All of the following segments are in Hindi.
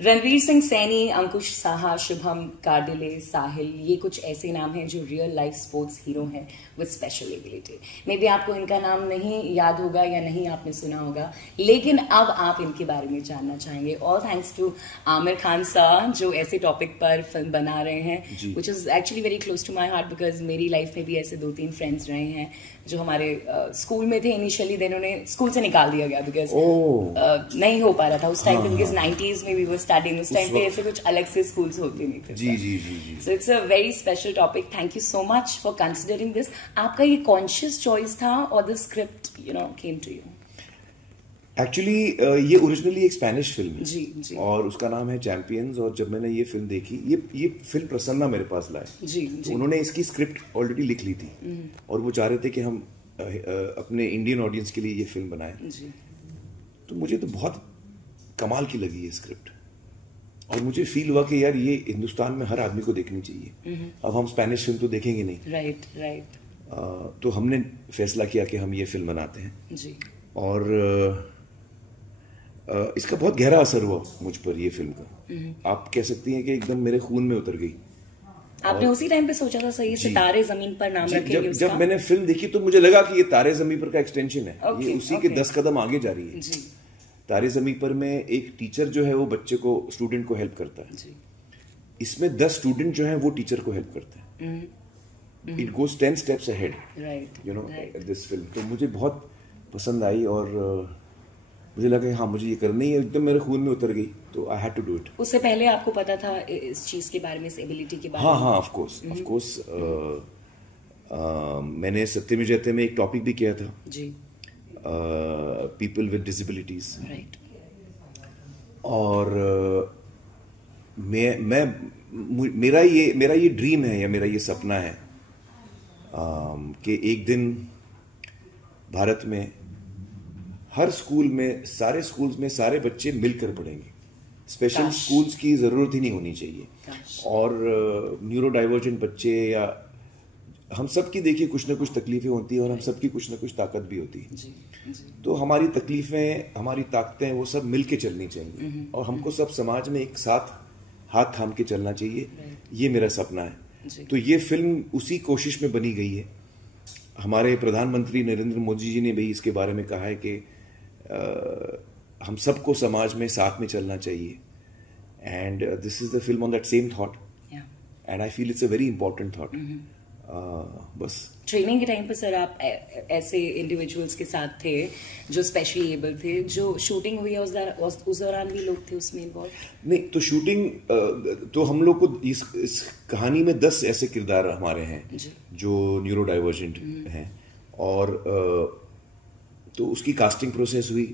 रणवीर सिंह सैनी, अंकुश साहा, शुभम कार्डिले, साहिल, ये कुछ ऐसे नाम हैं जो रियल लाइफ स्पोर्ट्स हीरो हैं with special ability. May be आपको इनका नाम नहीं याद होगा या नहीं आपने सुना होगा, लेकिन अब आप इनके बारे में जानना चाहेंगे। All thanks to Aamir Khan sir, जो ऐसे टॉपिक पर फिल्म बना रहे हैं, which is actually very close to my heart, because मेरी लाइफ में भी ऐसे 2-3 फ्रेंड्स रहे हैं जो हमारे स्कूल में थे। इनिशियली देन उन्हें स्कूल से निकाल दिया गया बिकॉज नहीं हो पा रहा था उस टाइम पे, बिकॉज 90s में वी वर स्टार्टिंग, उस टाइम पे ऐसे कुछ अलग से स्कूल्स होते नहीं थे। जी जी जी जी। So it's a very special topic. Thank you so much for considering this. आपका ये कॉन्शियस चॉइस था और the script came to you? Actually ये ओरिजिनली एक स्पेनिश फिल्म है जी जी, और उसका नाम है चैंपियंस। और जब मैंने ये फिल्म देखी, ये फिल्म प्रसन्ना मेरे पास लाए जी जी, तो उन्होंने इसकी स्क्रिप्ट ऑलरेडी लिख ली थी और वो चाह रहे थे कि हम अपने इंडियन ऑडियंस के लिए ये फिल्म बनाएं। जी। तो मुझे तो बहुत कमाल की लगी ये स्क्रिप्ट और मुझे फील हुआ कि यार ये हिंदुस्तान में हर आदमी को देखनी चाहिए। अब हम स्पेनिश फिल्म तो देखेंगे नहीं, राइट राइट। तो हमने फैसला किया कि हम ये फिल्म बनाते हैं जी। और इसका बहुत गहरा असर हुआ मुझ पर ये फिल्म का। आप कह सकती हैं कि एकदम मेरे खून में उतर गई। आपने उसी टाइम पे सोचा था सही सितारे जमीन पर नाम रखेंगे उसका? जब मैंने फिल्म देखी तो मुझे लगा कि ये तारे जमीन पर का एक्सटेंशन है। ये उसी के 10 कदम आगे जा रही है। जी। तारे जमीन पर में एक टीचर जो है वो बच्चे को, स्टूडेंट को हेल्प करता है। जी। इसमें 10 स्टूडेंट जो है वो टीचर को हेल्प करते हैं। It goes 10 steps ahead, right, you know, this film. तो मुझे बहुत पसंद आई और मुझे लगा हाँ मुझे ये करनी है, एकदम मेरे खून में उतर गई, तो I had to do it. उससे पहले आपको पता था इस चीज के बारे में, इस एबिलिटी के बारे में? हाँ, ऑफ कोर्स। मैंने सत्यम जयते में एक टॉपिक भी किया था जी, पीपल विद डिसेबिलिटीज, राइट। और मेरा ये ड्रीम है या मेरा ये सपना है कि एक दिन भारत में हर स्कूल में, सारे स्कूल्स में सारे बच्चे मिलकर पढ़ेंगे। स्पेशल स्कूल्स की जरूरत ही नहीं होनी चाहिए। और न्यूरो डाइवर्जेंट बच्चे या हम सब की देखिए कुछ ना कुछ तकलीफें होती हैं और हम सबकी कुछ ना कुछ ताकत भी होती है। जी, जी। तो हमारी तकलीफें, हमारी ताकतें, वो सब मिलके चलनी चाहिए और हमको सब समाज में एक साथ हाथ थाम के चलना चाहिए। ये मेरा सपना है। तो ये फिल्म उसी कोशिश में बनी गई है। हमारे प्रधानमंत्री नरेंद्र मोदी जी ने भी इसके बारे में कहा है कि हम सबको समाज में साथ में चलना चाहिए। And this is the film on that same thought, and I feel it's a very important thought. बस ट्रेनिंग के टाइम पर सर आप ऐसे इंडिविजुअल्स के साथ थे जो स्पेशली एबल थे, जो शूटिंग हुई है उस दौरान भी लोग थे उसमें इन्वॉल्व? नहीं, तो शूटिंग तो हम लोग को इस कहानी में 10 ऐसे किरदार हमारे हैं जो न्यूरो डाइवर्जेंट हैं और तो उसकी कास्टिंग प्रोसेस हुई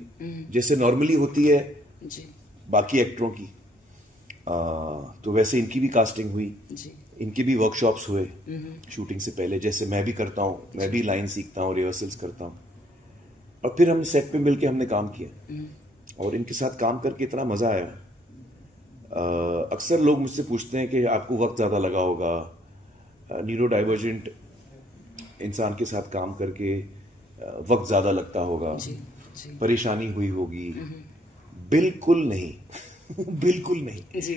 जैसे नॉर्मली होती है जी, बाकी एक्टरों की। तो वैसे इनकी भी कास्टिंग हुई जी। इनके भी वर्कशॉप्स हुए शूटिंग से पहले, जैसे मैं भी करता हूँ, मैं भी लाइन सीखता हूँ, रिहर्सल्स करता हूँ और फिर हम सेट पे मिलके हमने काम किया और इनके साथ काम करके इतना मजा आया। अक्सर लोग मुझसे पूछते हैं कि आपको वक्त ज्यादा लगा होगा, न्यूरो डाइवर्जेंट इंसान के साथ काम करके वक्त ज्यादा लगता होगा, जी, जी। परेशानी हुई होगी। बिल्कुल नहीं बिल्कुल नहीं जी।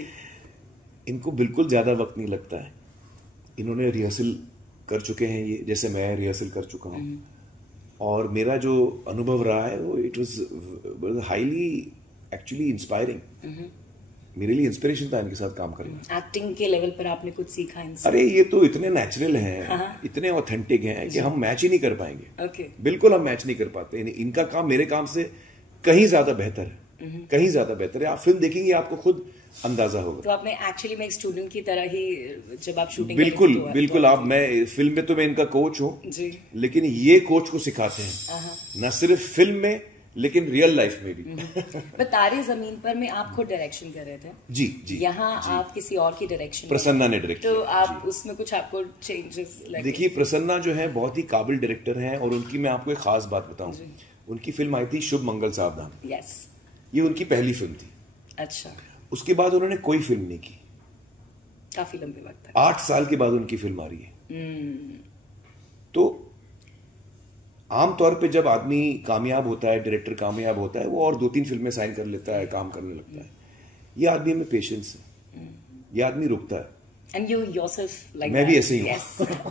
इनको बिल्कुल ज्यादा वक्त नहीं लगता है। इन्होंने रिहर्सल कर चुके हैं, ये जैसे मैं रिहर्सल कर चुका हूँ और मेरा जो अनुभव रहा है वो it was highly actually inspiring. मेरे लिए इंस्पिरेशन था इनके साथ काम करना। एक्टिंग के लेवल पर आपने कुछ सीखा इनसे? अरे ये तो इतने नेचुरल हैं, इतने ऑथेंटिक हैं कि हम मैच ही नहीं कर पाएंगे। ओके। बिल्कुल हम मैच नहीं कर पाते। इनका काम मेरे काम से कहीं ज्यादा बेहतर है, कहीं ज्यादा बेहतर है। आप फिल्म देखेंगे आपको खुद अंदाजा होगा। तो आपने एक्चुअली में एक स्टूडेंट की तरह ही जब आप शूटिंग बिल्कुल बिल्कुल आप, मैं फिल्म में तो मैं इनका कोच हूँ जी, लेकिन ये कोच को सिखाते हैं न सिर्फ फिल्म में लेकिन रियल लाइफ में भी। तारे जमीन पर में आप खुद डायरेक्शन कर रहे थे? जी जी। यहाँ आप किसी और की डायरेक्शन? प्रसन्ना ने डायरेक्ट तो किया। आप उसमें कुछ आपको चेंजेस लगे? देखिए प्रसन्ना जो है बहुत ही काबिल डायरेक्टर हैं और उनकी मैं आपको एक खास बात बताऊं, उनकी फिल्म आई थी शुभ मंगल सावधान। यस। ये उनकी पहली फिल्म थी। अच्छा। उसके बाद उन्होंने कोई फिल्म नहीं की, काफी लंबे वक्त तक। 8 साल के बाद उनकी फिल्म आ रही है। तो आमतौर पे जब आदमी कामयाब होता है, डायरेक्टर कामयाब होता है, वो और 2-3 फिल्में साइन कर लेता है, काम करने लगता है। ये आदमी में पेशेंस है, ये आदमी रुकता है। And you yourself like मैं that. भी ऐसे ही हूँ। Yes,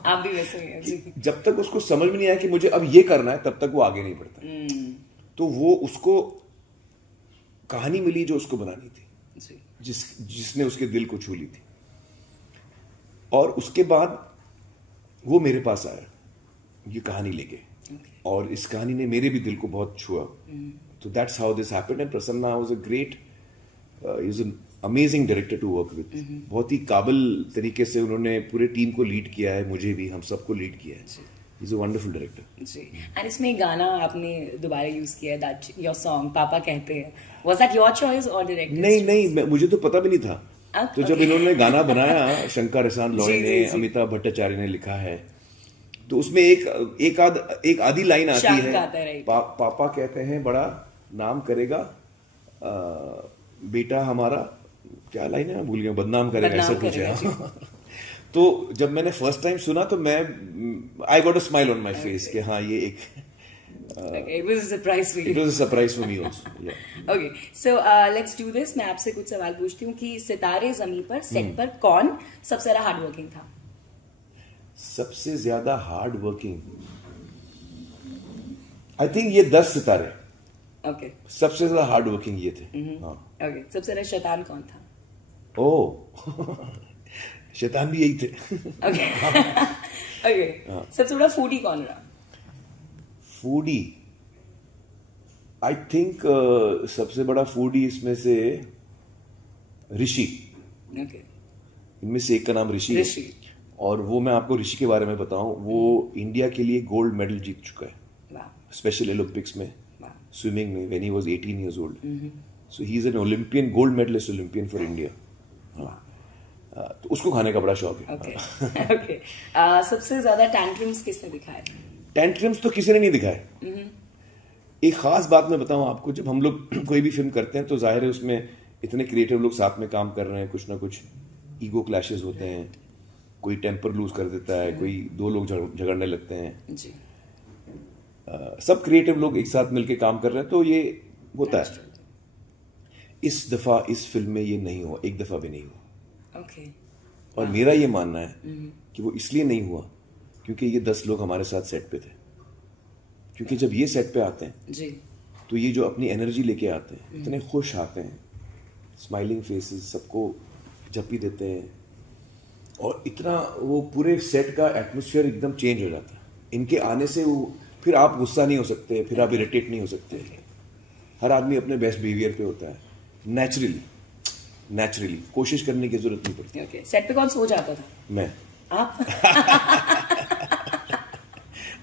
आप भी वैसे ही हैं जी। जब तक उसको समझ में नहीं आया कि मुझे अब ये करना है, तब तक वो आगे नहीं बढ़ता। तो वो उसको कहानी मिली जो उसको बनानी थी जी। जिसने उसके दिल को छू ली थी, और उसके बाद वो मेरे पास आया ये कहानी लेके, और इस कहानी ने मेरे भी दिल को बहुत छुआ। तो that's how this happened. And Prasanna was a great, is an amazing director to work with. बहुत ही काबिल तरीके से उन्होंने पूरे टीम को लीड किया है, मुझे भी, हम सबको लीड किया है। Is a wonderful director ji. And इसमें गाना आपने दोबारा यूज किया है, दैट योर सॉन्ग पापा कहते हैं, वाज दैट योर चॉइस और डायरेक्टर? नहीं, मुझे तो पता भी नहीं था। तो जब इन्होंने गाना बनाया, शंकर एहसान लॉय ने, अमिताभ भट्टाचार्य ने लिखा है, तो उसमें एक आधी लाइन आती है, पापा कहते हैं बड़ा नाम करेगा बेटा हमारा, क्या लाइन है मैं भूल गया, बदनाम करेगा, ऐसा कुछ है। तो जब मैंने फर्स्ट टाइम सुना तो मैं I got a smile on my face कि हाँ ये एक it was a surprise for you. It was a surprise for me also. Yeah. Okay, so let's do this. मैं आपसे कुछ सवाल पूछती हूँ कि सितारे ज़मीं पर सेट पर कौन सबसे ज्यादा हार्ड वर्किंग था? सबसे ज्यादा हार्ड वर्किंग, आई थिंक ये 10 सितारे। Okay. सबसे ज्यादा हार्ड वर्किंग ये थे। हाँ। Okay. सबसे ज्यादा शैतान कौन था? ओह शैतान भी यही थे। Okay. Okay. सबसे बड़ा फूडी कौन रहा? फूडी, आई थिंक सबसे बड़ा फूडी इसमें से ऋषि। Okay. इनमें से एक का नाम ऋषि है, और वो मैं आपको ऋषि के बारे में बताऊं, वो इंडिया के लिए गोल्ड मेडल जीत चुका है स्पेशल ओलंपिक्स में, स्विमिंग में, when he was 18 years old. So he is an Olympian, gold medalist Olympian for India. तो उसको खाने का बड़ा शौक है। Okay. सबसे ज्यादा टैंट्रम्स किसने दिखाए? टैंट्रम्स तो किसी ने नहीं दिखाए। एक खास बात मैं बताऊं आपको, जब हम लोग कोई भी फिल्म करते हैं तो जाहिर है उसमें इतने क्रिएटिव लोग साथ में काम कर रहे हैं, कुछ ना कुछ ईगो क्लैशेस होते हैं, कोई टेम्पर लूज कर देता है, कोई दो लोग झगड़ने लगते हैं जी। सब क्रिएटिव लोग एक साथ मिलकर काम कर रहे हैं तो ये होता है। इस दफा इस फिल्म में ये नहीं हुआ, एक दफा भी नहीं हुआ। और मेरा ये मानना है कि वो इसलिए नहीं हुआ क्योंकि ये 10 लोग हमारे साथ सेट पे थे। क्योंकि जब ये सेट पे आते हैं जी, तो ये जो अपनी एनर्जी लेके आते हैं, इतने खुश आते हैं, स्माइलिंग फेसेस, सबको जप्पी देते हैं, और इतना वो पूरे सेट का एटमॉस्फेयर एकदम चेंज हो जाता है इनके आने से। वो फिर आप गुस्सा नहीं हो सकते, फिर आप इरिटेट नहीं हो सकते। हर आदमी अपने बेस्ट बिहेवियर पे होता है, नेचुरली कोशिश करने की जरूरत नहीं पड़ती। Okay. सेट पे कौन सो जाता था? मैं। आप?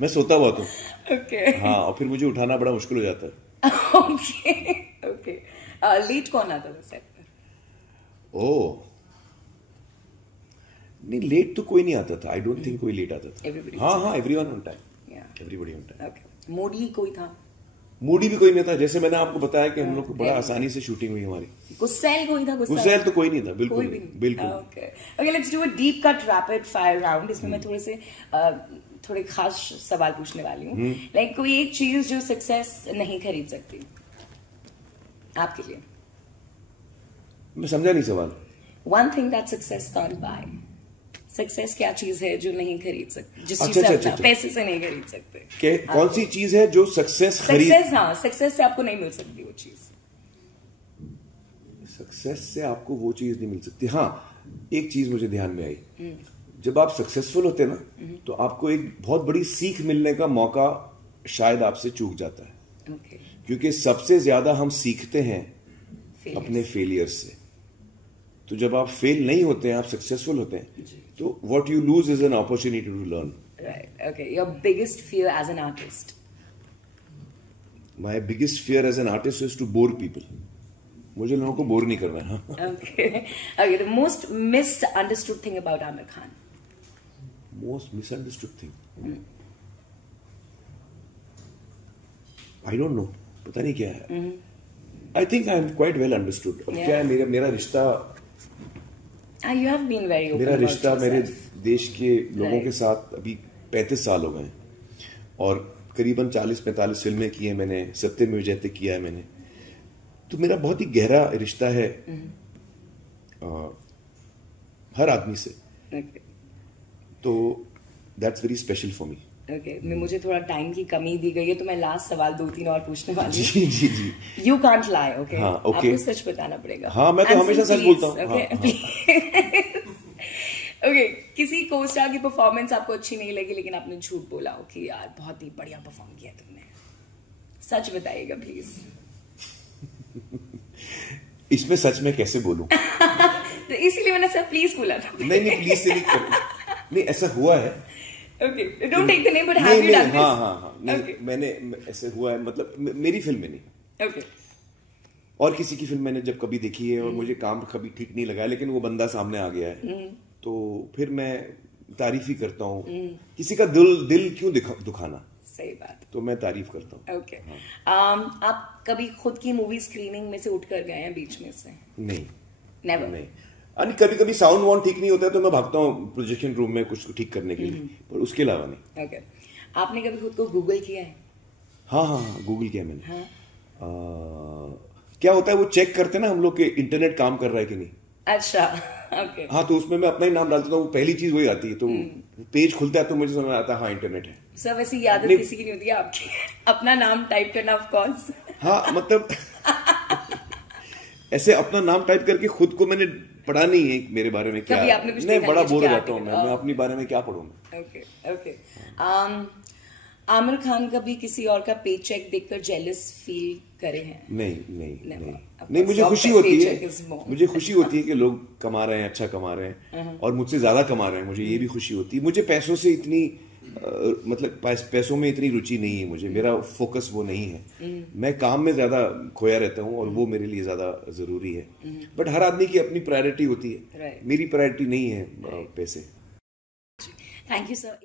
मैं सोता हुआ हूँ। Okay. हाँ, और फिर मुझे उठाना बड़ा मुश्किल हो जाता है। Okay. लेट कौन आता था सेट पर? ओह नहीं, लेट तो कोई नहीं आता था। आई डोंट थिंक कोई लेट आता था। हाँ, everyone on time, everybody on time. Moody कोई था? मूडी भी कोई नहीं था। जैसे मैंने आपको बताया कि हम लोग को बड़ा आसानी से शूटिंग हुई हमारी। गुस्सैल कोई था? गुस्सैल तो कोई नहीं था, बिल्कुल बिल्कुल। Okay, let's do a deep cut rapid fire round. इसमें मैं थोड़े खास सवाल पूछने वाली हूँ। लाइक कोई एक चीज जो सक्सेस नहीं खरीद सकती आपके लिए। मैं समझा नहीं सवाल। One thing that success can't buy. Success क्या चीज है जो नहीं खरीद सकते, जिस चीज से आप पैसे से नहीं खरीद सकते? कौन सी चीज है जो सक्सेस सक्सेस से आपको नहीं मिल सकती वो चीज? सक्सेस से आपको वो चीज नहीं मिल सकती। हाँ, एक चीज मुझे ध्यान में आई, जब आप सक्सेसफुल होते हैं ना, तो आपको एक बहुत बड़ी सीख मिलने का मौका शायद आपसे चूक जाता है। क्योंकि सबसे ज्यादा हम सीखते हैं अपने फेलियर से। तो जब आप फेल नहीं होते हैं, आप सक्सेसफुल होते हैं, तो what you lose is an opportunity to learn. Right, okay. Your biggest fear as an artist? My biggest fear as an artist is to bore people. मुझे लोगों को बोर नहीं करना है। Okay, the most misunderstood thing about Aamir Khan? Most misunderstood thing, I don't know, पता नहीं क्या है। I think I am quite well understood. क्या है, मेरा रिश्ता, you have been very open मेरा रिश्ता मेरे देश के लोगों के साथ अभी 35 साल हो गए, और करीबन 40-45 फिल्में की हैं मैंने, सत्यमेव जयते किया है मैंने। तो मेरा बहुत ही गहरा रिश्ता है हर आदमी से। Okay. तो that's very special for me. Okay, मुझे थोड़ा टाइम की कमी दी गई है तो मैं लास्ट सवाल 2-3 और पूछने वाली हूँ। जी जी जी। You can't lie, okay? हाँ, ओके। आपको सच बताना पड़ेगा। हाँ, मैं तो हमेशा सच बोलता हूँ। ओके, किसी को स्टार की परफॉर्मेंस आपको अच्छी नहीं लगी लेकिन आपने झूठ बोला हो कि यार बहुत ही बढ़िया परफॉर्म किया तुमने, सच बताइएगा प्लीज। इसमें सच में कैसे बोलूं? तो इसीलिए मैंने सर प्लीज बोला था। नहीं प्लीज से नहीं, ऐसा हुआ है। Okay, don't take the name but have you done this? हाँ, नहीं, मैंने ऐसे हुआ है, मतलब मेरी फिल्म में नहीं। ओके। और किसी की फिल्म मैंने जब कभी देखी है और मुझे काम कभी ठीक नहीं लगा, लेकिन वो बंदा सामने आ गया है तो फिर मैं तारीफ ही करता हूँ। किसी का दिल क्यों दुखाना? सही बात। तो मैं तारीफ करता हूँ। ओके। आप कभी खुद की मूवी स्क्रीनिंग में से उठ कर गए हैं बीच में से? नहीं, नेवर। नहीं, कभी कभी साउंड वाउंड ठीक नहीं होता है तो मैं भागता हूँ प्रोजेक्शन रूम में कुछ ठीक करने के लिए, पर उसके अलावा नहीं। ओके। आपने कभी खुद को गूगल किया है? हाँ, गूगल किया मैंने। क्या होता है, वो चेक करते हैं ना हम लोग के इंटरनेट काम कर रहा है कि नहीं। अच्छा, ओके। हाँ, तो उसमें मैं अपना ही नाम डालता हूँ, पहली चीज वही आती है, तो पेज खुलता है तो मुझे समझ आता है हाँ इंटरनेट है। सर वैसे ये आदत किसी की नहीं होती है आपकी, अपना नाम टाइप करना ऑफ कोर्स। हाँ, मतलब ऐसे अपना नाम टाइप करके खुद को मैंने पढ़ा नहीं है मेरे बारे में क्या। आपने कुछ नहीं, बड़ा बोर हो जाता हूँ मैं अपने बारे में क्या पढ़ूंगा। ओके। आमिर खान कभी किसी और का पे चेक देखकर जेलस फील करे हैं? नहीं, मुझे खुशी होती है, कि लोग कमा रहे हैं, अच्छा कमा रहे हैं और मुझसे ज्यादा कमा रहे हैं, मुझे ये भी खुशी होती है। मुझे पैसों से इतनी मतलब पैसों में इतनी रुचि नहीं है, मुझे मेरा फोकस वो नहीं है। मैं काम में ज्यादा खोया रहता हूँ और वो मेरे लिए ज्यादा जरूरी है। बट हर आदमी की अपनी प्रायोरिटी होती है, मेरी प्रायोरिटी नहीं है पैसे। Thank you sir.